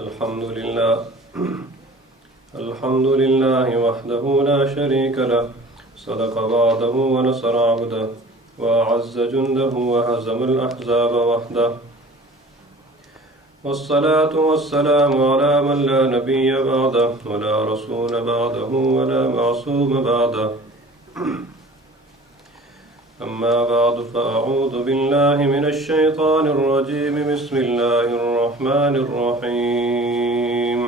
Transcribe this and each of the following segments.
الحمد لله الحمد لله وحده لا شريك له صدق وعده ونصر عبده وأعز جنده وهزم الأحزاب وحده والصلاة والسلام على من لا نبي بعده ولا رسول بعده ولا معصوم بعده أما بعد فأعوذ بالله من الشيطان الرجيم بسم الله الرحمن الرحيم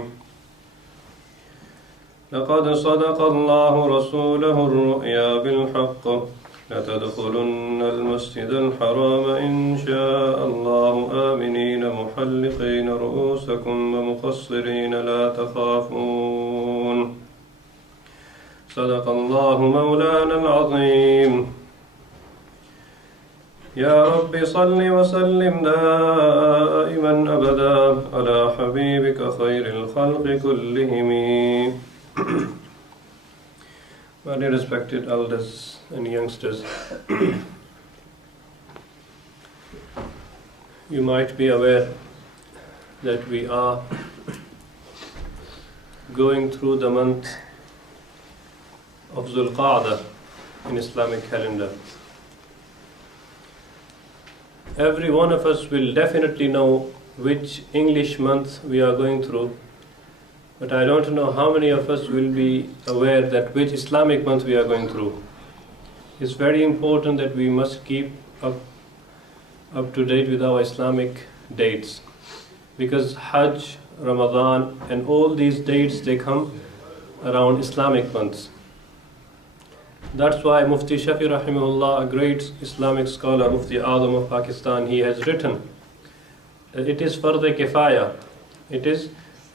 لقد صدق الله رسوله الرؤيا بالحق لتدخلن المسجد الحرام إن شاء الله آمنين محلقين رؤوسكم ومقصرين لا تخافون صدق الله مولانا العظيم يا رب صل وسلم دائما أبدا على حبيبك خير الخلق كلهم. My dear respected elders and youngsters, you might be aware that we are going through the month of Zulqa'dah in Islamic calendar. Every one of us will definitely know which English month we are going through, but I don't know how many of us will be aware that which Islamic month we are going through. It's very important that we must keep up to date with our Islamic dates, because Hajj, Ramadan and all these dates, they come around Islamic months. That's why Mufti Shafi Rahimahullah, a great Islamic scholar, Mufti Azam of Pakistan, he has written that it is Fard Kifaya. It is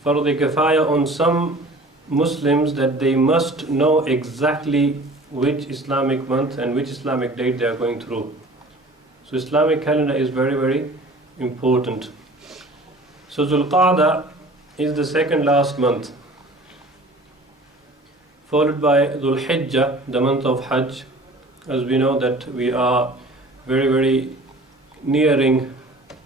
Fard Kifaya on some Muslims that they must know exactly which Islamic month and which Islamic date they are going through. So Islamic calendar is very, very important. So Zulqa'dah is the second last month, followed by Dhul Hijjah, the month of Hajj. As we know that we are very, very nearing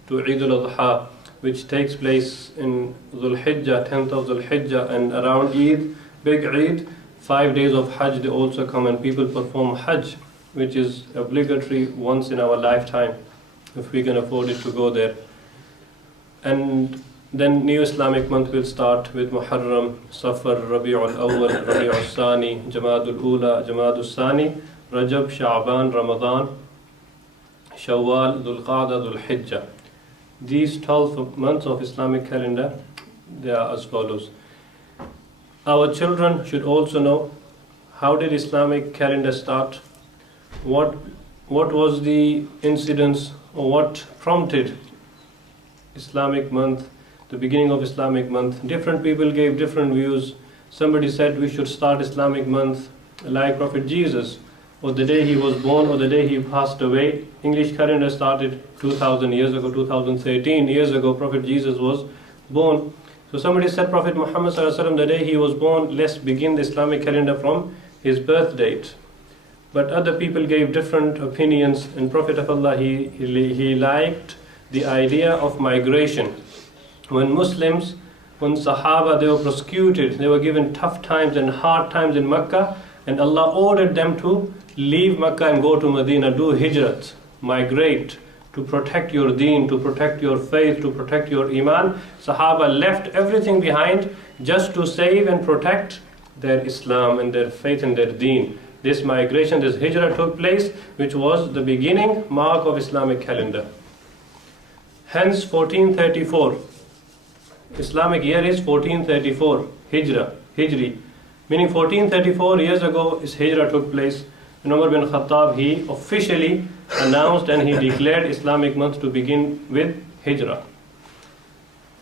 to Eid al-Adha, which takes place in Dhul Hijjah, 10th of Dhul Hijjah, and around Eid, big Eid, 5 days of Hajj, they also come and people perform Hajj, which is obligatory once in our lifetime, if we can afford it to go there. And then new Islamic month will start with Muharram, Safar, Rabi'ul Awwal, Rabi'ul Sani, Jamadul Ula, Jamadul Sani, Rajab, Sha'ban, Ramadan, Shawwal, Dhul Qa'dah, Dhul Hijjah. These 12 months of Islamic calendar, they are as follows. Our children should also know how did Islamic calendar start, what was the incidence or what prompted Islamic month, the beginning of Islamic month. Different people gave different views. Somebody said we should start Islamic month like Prophet Jesus, or the day he was born, or the day he passed away. English calendar started 2000 years ago, 2013 years ago, Prophet Jesus was born. So somebody said Prophet Mohammad the day he was born, let's begin the Islamic calendar from his birth date. But other people gave different opinions, and Prophet of Allah, he liked the idea of migration. When Muslims, when Sahaba, they were persecuted, they were given tough times and hard times in Mecca, and Allah ordered them to leave Mecca and go to Medina, do hijrat, migrate, to protect your deen, to protect your faith, to protect your iman. Sahaba left everything behind just to save and protect their Islam and their faith and their deen. This migration, this hijrah took place, which was the beginning mark of Islamic calendar. Hence 1434. Islamic year is 1434, Hijri. Meaning 1434 years ago, is Hijrah took place. And Umar bin Khattab, he officially announced and he declared Islamic month to begin with Hijrah.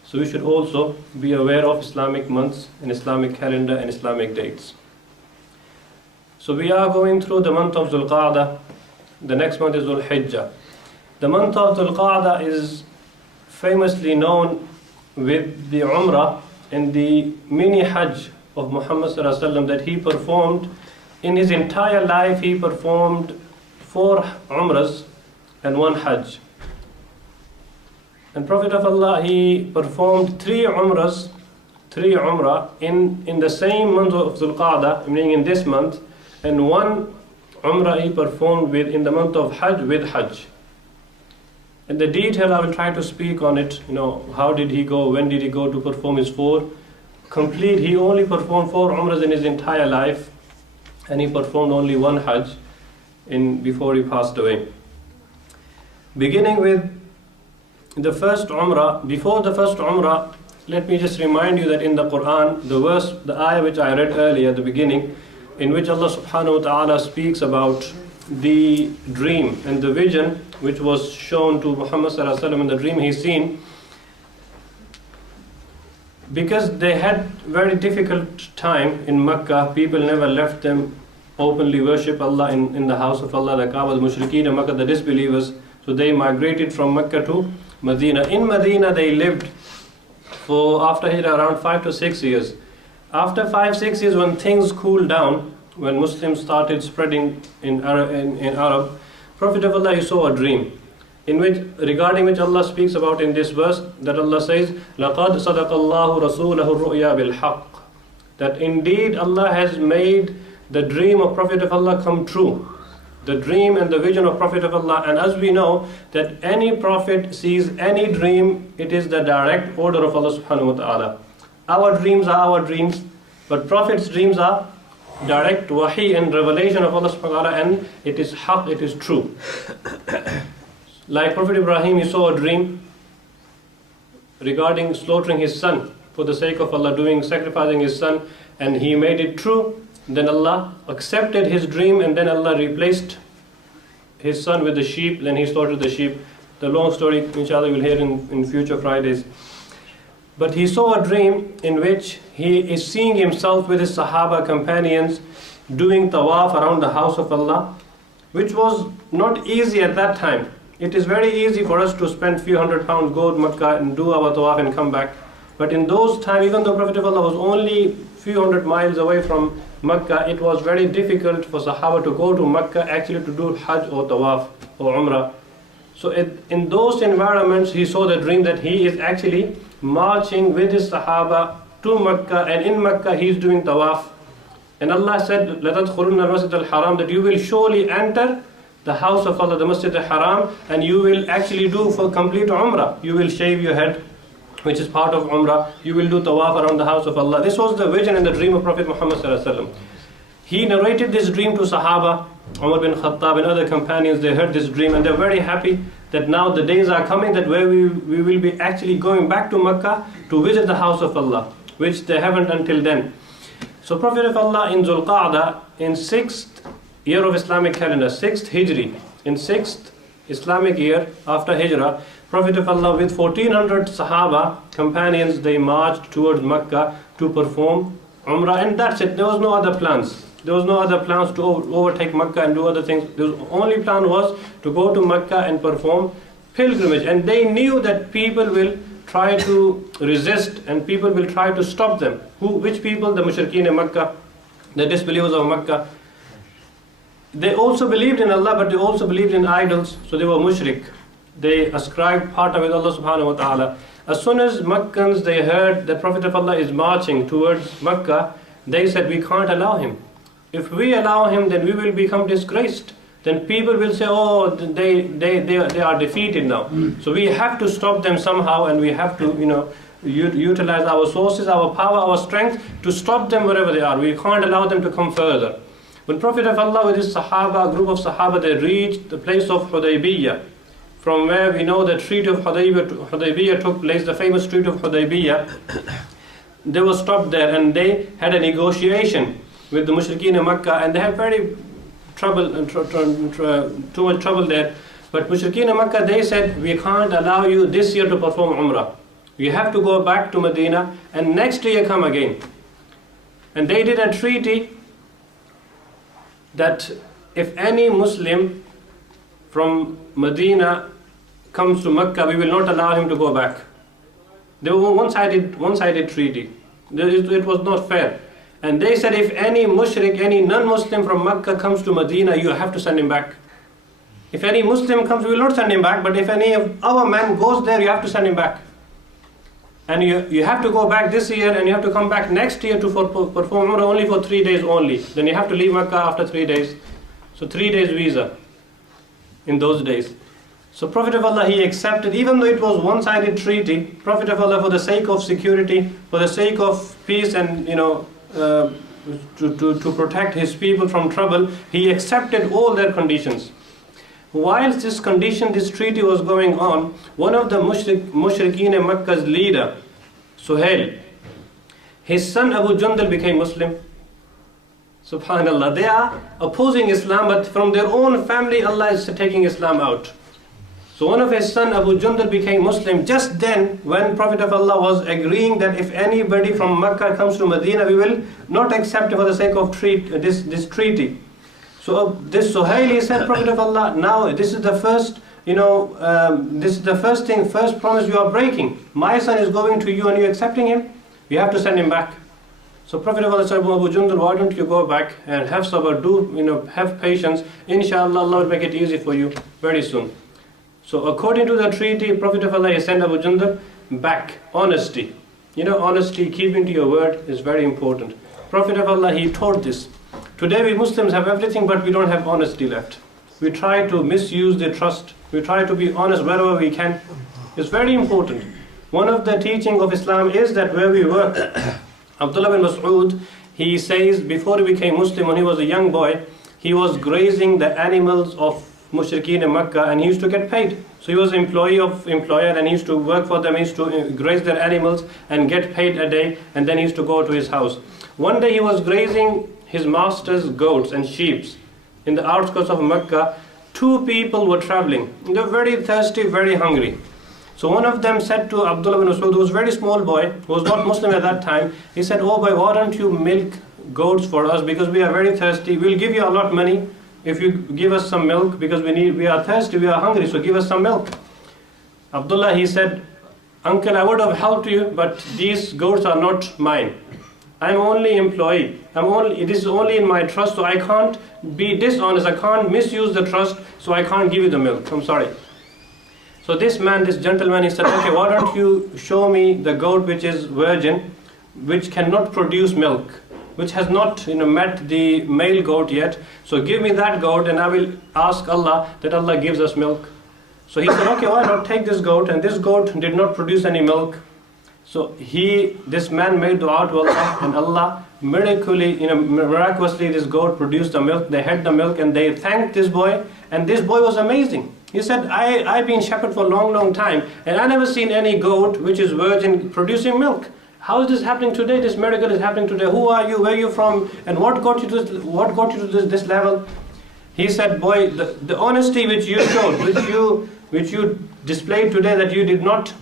So we should also be aware of Islamic months and Islamic calendar and Islamic dates. So we are going through the month of Zulqa'dah. The next month is Dhul Hijjah. The month of Zulqa'dah is famously known with the Umrah and the mini Hajj of Muhammad that he performed. In his entire life, he performed 4 Umrahs and 1 Hajj. And Prophet of Allah, he performed 3 Umrah in the same month of Zulqa'dah, meaning in this month, and 1 Umrah he performed in the month of Hajj with Hajj. In the detail I will try to speak on it, how did he go, when did he go to perform his 4 complete. He only performed 4 Umrahs in his entire life, and he performed only 1 Hajj before he passed away. Beginning with the first Umrah, before the first Umrah, let me just remind you that in the Quran, the ayah which I read earlier at the beginning, in which Allah subhanahu wa ta'ala speaks about the dream and the vision which was shown to Muhammad sallallahu alaihi wasallam in the dream he seen, because they had very difficult time in Makkah, people never left them openly worship Allah in the house of Allah, the Kaaba, the Mushrikeen in Makkah, the disbelievers. So they migrated from Makkah to Medina. In Medina they lived for after Hijrah around 5 to 6 years. After 5-6 years, when things cooled down, when Muslims started spreading in Arab, Prophet of Allah, he saw a dream regarding which Allah speaks about in this verse, that Allah says, لَقَدْ صَدَقَ اللَّهُ رَسُولَهُ الرُّؤْيَا بِالْحَقِّ, that indeed Allah has made the dream of Prophet of Allah come true. The dream and the vision of Prophet of Allah. And as we know that any prophet sees any dream, it is the direct order of Allah subhanahu wa ta'ala. Our dreams are our dreams, but Prophet's dreams are direct wahi and revelation of Allah subhanahu wa ta'ala, and it is haq, it is true. Like Prophet Ibrahim, he saw a dream regarding slaughtering his son for the sake of Allah, sacrificing his son, and he made it true. Then Allah accepted his dream, and then Allah replaced his son with the sheep, then he slaughtered the sheep. The long story, inshallah, we'll hear in future Fridays. But he saw a dream in which he is seeing himself with his Sahaba companions doing tawaf around the house of Allah, which was not easy at that time. It is very easy for us to spend few £100, go to Makkah and do our tawaf and come back. But in those times, even though Prophet of Allah was only few hundred miles away from Makkah, it was very difficult for Sahaba to go to Makkah actually to do Hajj or Tawaf or Umrah. So in those environments, he saw the dream that he is actually marching with his Sahaba to Makkah, and in Makkah he is doing Tawaf. And Allah said, لَتَدْخُلُنَّ الْمَسْجِدَ الْحَرَامِ, that you will surely enter the house of Allah, the Masjid al-Haram, and you will actually do for complete Umrah. You will shave your head, which is part of Umrah. You will do tawaf around the house of Allah. This was the vision and the dream of Prophet Muhammad sallallahu alaihi wasallam. He narrated this dream to Sahaba, Umar bin Khattab and other companions. They heard this dream and they're very happy that now the days are coming that where we will be actually going back to Makkah to visit the house of Allah, which they haven't until then. So Prophet of Allah in Zulqa'dah, in 6th year of Islamic calendar, 6th Hijri, in 6th Islamic year after Hijrah, Prophet of Allah with 1400 Sahaba companions, they marched towards Makkah to perform Umrah, and that's it. There was no other plans. There was no other plans to overtake Makkah and do other things. The only plan was to go to Makkah and perform pilgrimage, and they knew that people will try to resist and people will try to stop them. Which people? The Mushrikeen in Makkah, the disbelievers of Makkah. They also believed in Allah, but they also believed in idols, so they were mushrik. They ascribed partner with Allah subhanahu wa ta'ala. As soon as Makkans, they heard that Prophet of Allah is marching towards Makkah, they said, we can't allow him. If we allow him, then we will become disgraced. Then people will say, oh, they are defeated now. So we have to stop them somehow, and we have to, utilize our sources, our power, our strength to stop them wherever they are. We can't allow them to come further. When Prophet of Allah with his Sahaba, a group of Sahaba, they reached the place of Hudaybiyah, from where we know the treaty of Hudaybiyah took place, the famous treaty of Hudaybiyah. They were stopped there and they had a negotiation with the Mushrikeen in Makkah, and they had very too much trouble there. But Mushrikeen in Makkah, they said, we can't allow you this year to perform Umrah. You have to go back to Medina and next year come again. And they did a treaty that if any Muslim from Medina comes to Makkah, we will not allow him to go back. They were one-sided treaty. It was not fair. And they said, if any mushrik, any non-Muslim from Makkah comes to Medina, you have to send him back. If any Muslim comes, we will not send him back, but if any of our men goes there, you have to send him back. And you have to go back this year, and you have to come back next year to perform Umrah only for 3 days only. Then you have to leave Makkah after 3 days. So 3 days visa in those days. So Prophet of Allah, he accepted, even though it was one-sided treaty, Prophet of Allah, for the sake of security, for the sake of peace and, to protect his people from trouble, he accepted all their conditions. Whilst this treaty was going on, one of the mushrikeen in Makkah's leader, Suhail, his son Abu Jundal became Muslim. Subhanallah, they are opposing Islam, but from their own family, Allah is taking Islam out. So one of his son Abu Jundal became Muslim just then, when Prophet of Allah was agreeing that if anybody from Makkah comes to Medina, we will not accept it for the sake of this treaty. So this Suhail, he said, Prophet of Allah, now this is the first, this is the first promise you are breaking. My son is going to you and you accepting him? We have to send him back. So Prophet of Allah said, Abu Jundal, why don't you go back and have sabr, have patience. Inshallah, Allah will make it easy for you very soon. So according to the treaty, Prophet of Allah, he sent Abu Jundal back. Honesty. Honesty, keeping to your word is very important. Prophet of Allah, he taught this. Today we Muslims have everything, but we don't have honesty left. We try to misuse the trust. We try to be honest wherever we can. It's very important. One of the teaching of Islam is that where we work, Abdullah bin Mas'ud, he says before he became Muslim, when he was a young boy, he was grazing the animals of mushrikeen in Makkah, and he used to get paid. So he was employee of employer, and he used to work for them. He used to graze their animals and get paid a day, and then he used to go to his house. One day he was grazing his master's goats and sheep in the outskirts of Makkah. 2 people were traveling. They were very thirsty, very hungry. So one of them said to Abdullah bin Mas'ud, who was a very small boy, who was not Muslim at that time, he said, "Oh boy, why don't you milk goats for us, because we are very thirsty. We'll give you a lot of money if you give us some milk, because we are thirsty, we are hungry, so give us some milk." Abdullah, he said, "Uncle, I would have helped you, but these goats are not mine. I'm only employee. It is only in my trust, so I can't be dishonest. I can't misuse the trust, so I can't give you the milk. I'm sorry." So this gentleman, he said, "Okay, why don't you show me the goat which is virgin, which cannot produce milk, which has not met the male goat yet. So give me that goat, and I will ask Allah that Allah gives us milk." So he said, "Okay, why not take this goat?" And this goat did not produce any milk. So this man made dua to Allah, and Allah miraculously this goat produced the milk. They had the milk, and they thanked this boy, and this boy was amazing. He said, I've been shepherd for a long time, and I never seen any goat which is virgin producing milk. How is this happening today? This miracle is happening today. Who are you? Where are you from? And what got you to this level? He said, "Boy, the honesty which you showed, which you displayed today, that you did not,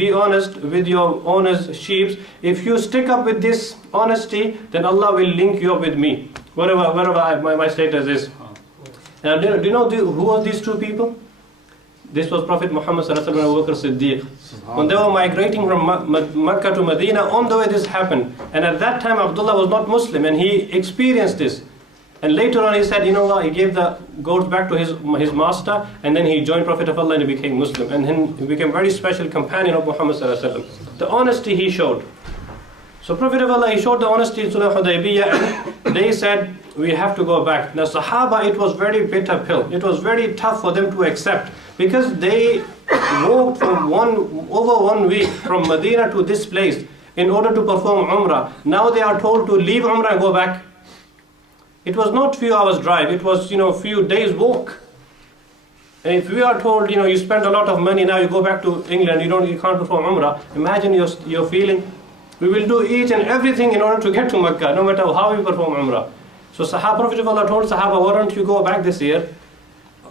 be honest with your owner's sheep. If you stick up with this honesty, then Allah will link you up with me, wherever my status is." Now, do you know who are these 2 people? This was Prophet Mohammad Sallallahu, and Abu Bakr Siddiq. When they were migrating from Makkah to Medina, on the way this happened. And at that time Abdullah was not Muslim, and he experienced this. And later on he said, what, he gave the goats back to his master, and then he joined Prophet of Allah and he became Muslim. And then he became a very special companion of Muhammad Sallallahu. The honesty he showed. So Prophet of Allah, he showed the honesty in Sulh Hudaybiyah, and they said, "We have to go back." Now Sahaba, it was very bitter pill. It was very tough for them to accept, because they walked from over 1 week from Medina to this place in order to perform Umrah. Now they are told to leave Umrah and go back. It was not few hours drive, it was few days walk. And if we are told, you spend a lot of money, now you go back to England, you can't perform Umrah. Imagine your feeling. We will do each and everything in order to get to Makkah, no matter how we perform Umrah. So Prophet of Allah told Sahaba, "Why don't you go back this year?"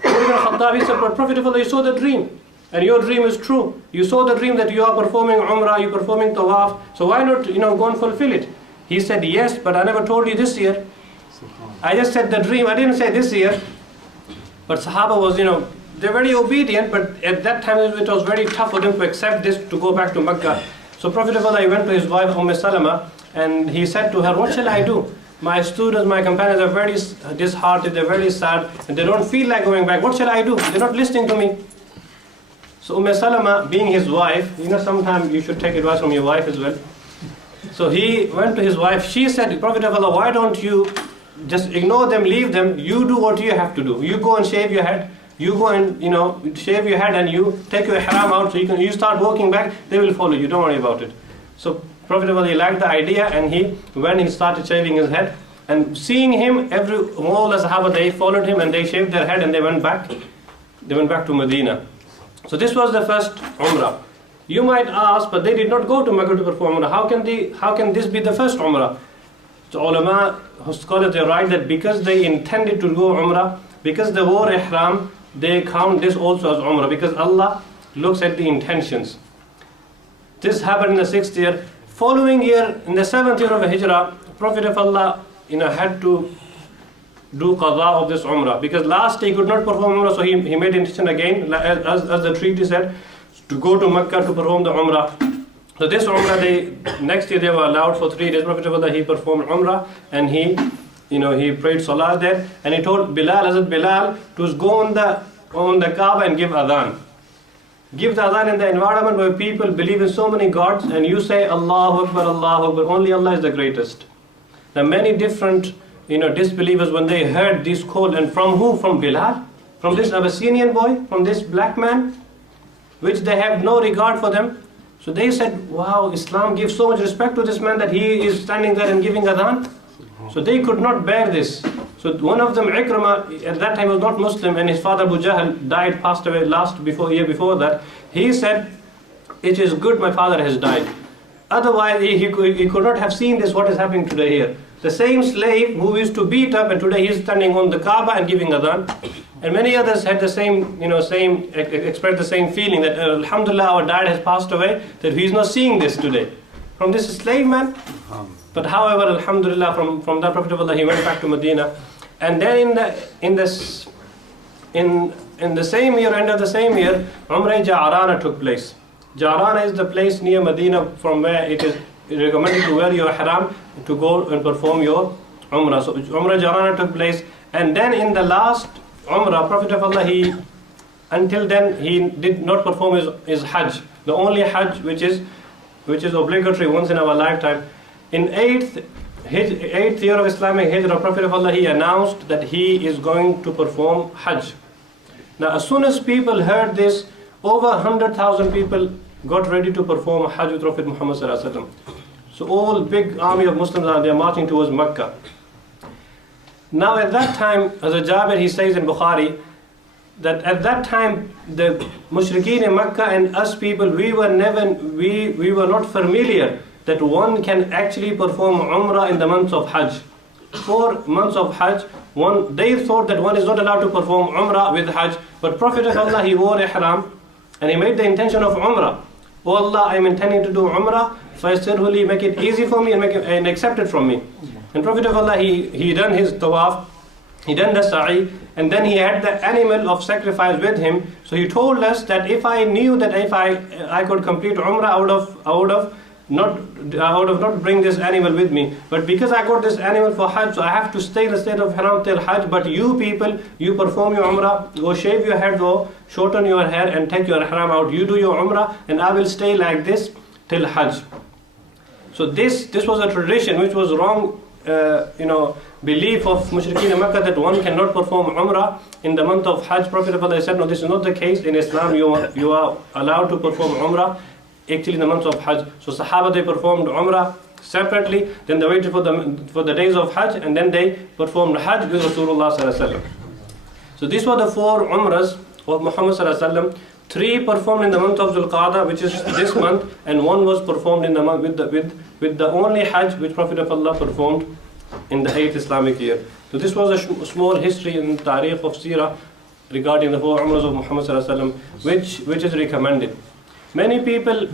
He said, "But Prophet of Allah, you saw the dream, and your dream is true. You saw the dream that you are performing Umrah, you're performing Tawaf, so why not go and fulfill it?" He said, "Yes, but I never told you this year. I just said the dream, I didn't say this year." But Sahaba was, they're very obedient, but at that time it was very tough for them to accept this, to go back to Makkah. So Prophet of Allah, he went to his wife Salama, and he said to her, "What shall I do?" my students, my companions are very disheartened, they're very sad, and they don't feel like going back. What shall I do? They're not listening to me. So Salama, being his wife, sometimes you should take advice from your wife as well. So he went to his wife. She said, Prophet of Allah, why don't you just ignore them, leave them, you do what you have to do. You go and shave your head. You go and, shave your head and you take your ihram out so you start walking back, they will follow you, don't worry about it. So Prophet of Allah, he liked the idea, and when he started shaving his head, and seeing him, all the Sahaba, they followed him and they shaved their head and they went back to Medina. So this was the first Umrah. You might ask, but they did not go to Mecca to perform Umrah. How can this be the first Umrah? So ulama, scholars, they write that because they intended to go Umrah, because they wore ihram, they count this also as Umrah, because Allah looks at the intentions. This happened in the 6th year. Following year, in the 7th year of Hijrah, Prophet of Allah, had to do Qaza of this Umrah, because last he could not perform Umrah, so he made intention again, as the treaty said, to go to Mecca to perform the Umrah. So this Umrah, next year they were allowed for 3 days. Prophet of Allah, he performed Umrah, and he prayed Salah there, and he told Hazrat Bilal to go on the Kaaba and give adhan. Give the adhan in the environment where people believe in so many gods, and you say Allahu Akbar, Allahu Akbar, only Allah is the greatest. Now many different disbelievers, when they heard this call, and from who? From Bilal? From this Abyssinian boy? From this black man? Which they have no regard for them. So they said, wow, Islam gives so much respect to this man that he is standing there and giving adhan. So they could not bear this. So one of them, Ikramah, at that time was not Muslim, and his father Abu Jahl died, passed away year before that. He said, it is good my father has died. Otherwise he could not have seen this, what is happening today here. The same slave who used to beat up, and today he is standing on the Kaaba and giving adhan. And many others had the same, expressed the same feeling that Alhamdulillah, our dad has passed away, that he is not seeing this today. From this slave man. But however, Alhamdulillah, from that Prophet of Allah, he went back to Medina. And then in the same year, end of the same year, Umrah Ja'rana took place. Ja'rana is the place near Medina from where it is recommended to wear your ihram to go and perform your Umrah. So Umrah Ja'rana took place. And then in the last Umrah, Prophet of Allah, until then he did not perform his Hajj. The only Hajj which is obligatory once in our lifetime. In 8th year of Islamic Hijrah, Prophet of Allah, he announced that he is going to perform Hajj. Now as soon as people heard this, over 100,000 people got ready to perform Hajj with Prophet Muhammad Sallallahu Alaihi Wasallam. So all big army of Muslims they are marching towards Mecca. Now at that time, as a Jabir, he says in Bukhari, that at that time the mushrikeen in Mecca and us people, we were not familiar that one can actually perform Umrah in the months of Hajj. 4 months of Hajj, they thought that one is not allowed to perform Umrah with Hajj, but Prophet of Allah, he wore ihram and he made the intention of Umrah. Oh Allah, I am intending to do Umrah, Faisirhuli, make it easy for me and accept it from me. And Prophet of Allah, he done his tawaf, he done the sa'i, and then he had the animal of sacrifice with him. So he told us that if I knew that if I could complete Umrah, I would have not bring this animal with me. But because I got this animal for Hajj, so I have to stay in the state of Haram till Hajj. But you people, you perform your Umrah, go shave your head, go shorten your hair and take your Haram out. You do your Umrah and I will stay like this till Hajj. So this was a tradition which was wrong, belief of Mushrikeen in Makkah that one cannot perform Umrah in the month of Hajj. Prophet of Allah said, no, this is not the case. In Islam, you are allowed to perform Umrah actually in the month of Hajj. So Sahaba, they performed Umrah separately, then they waited for the days of Hajj, and then they performed Hajj with Rasulullah Sallallahu Alaihi Wasallam. So these were the 4 Umrahs of Muhammad Sallallahu Alaihi Wasallam. 3 performed in the month of Zulqa'dah, which is this month, and 1 was performed in the month with the only Hajj which Prophet of Allah performed in the 8th Islamic year. So this was a small history in Tariq of Sirah regarding the 4 Umrahs of Muhammad Sallallahu Alaihi Wasallam, which is recommended. Many people,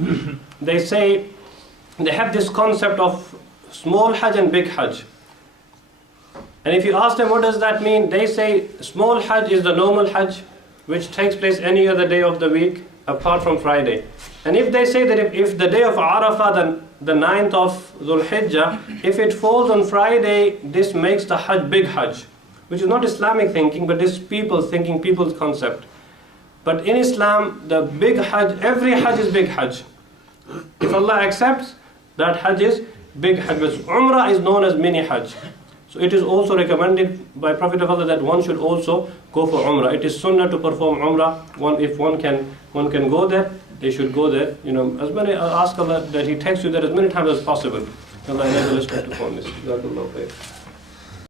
they say, they have this concept of small Hajj and big Hajj. And if you ask them what does that mean, they say small Hajj is the normal Hajj, which takes place any other day of the week, apart from Friday. And if they say that if the day of Arafah, then the 9th of Dhul Hijjah, if it falls on Friday, this makes the Hajj big Hajj, which is not Islamic thinking, but this people's thinking, people's concept. But in Islam, the big Hajj, every Hajj is big Hajj. If Allah accepts, that Hajj is big Hajj. But Umrah is known as mini Hajj. So it is also recommended by Prophet of Allah that one should also go for Umrah. It is sunnah to perform Umrah. If one can go there, they should go there. As many ask Allah that He takes you there as many times as possible. Allah enable us to perform this. Jazakallahu khair.